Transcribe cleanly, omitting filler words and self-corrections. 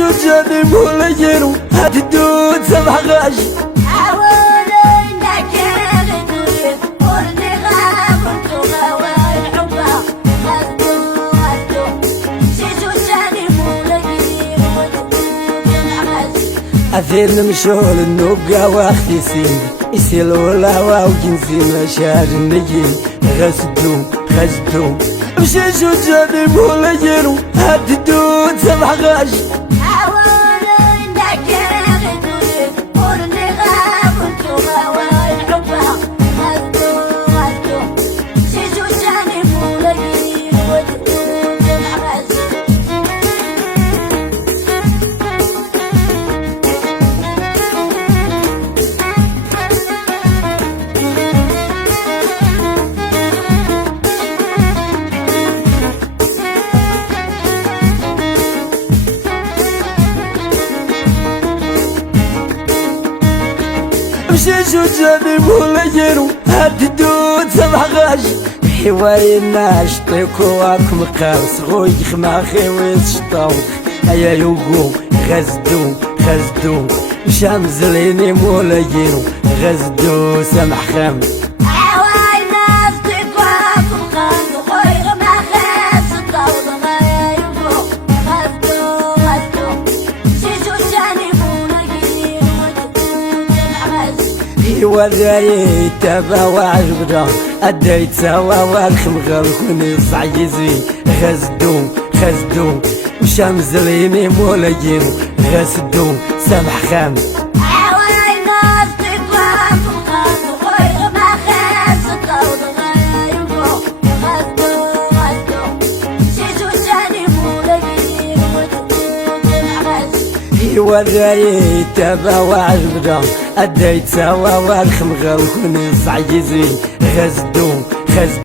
شو جاني مولينو هتدود سمح غاش أثير نمشول النوبقا واختي سين يسيلو الهوا وجنسي مشاعر النجيل غزدوم مشي شو جاني مولينو هتدود سمح غاش مشي شو جاني مولينو هتدود سمح غاش حواي الناش طيكواك مقارس غوي خما خيويس شطاوخ هيا يوغو غزدوم شامزليني مولينو غزدو سمح خامس وذاي تبا وعجبنا أديت سوا والخم غلخوني صعيزي غزدوم وشامزليني مولينو غزدوم سمح خامس وذاي تبا وعجبنا أديت سوا والخم غلخوني صعيزي غزدوم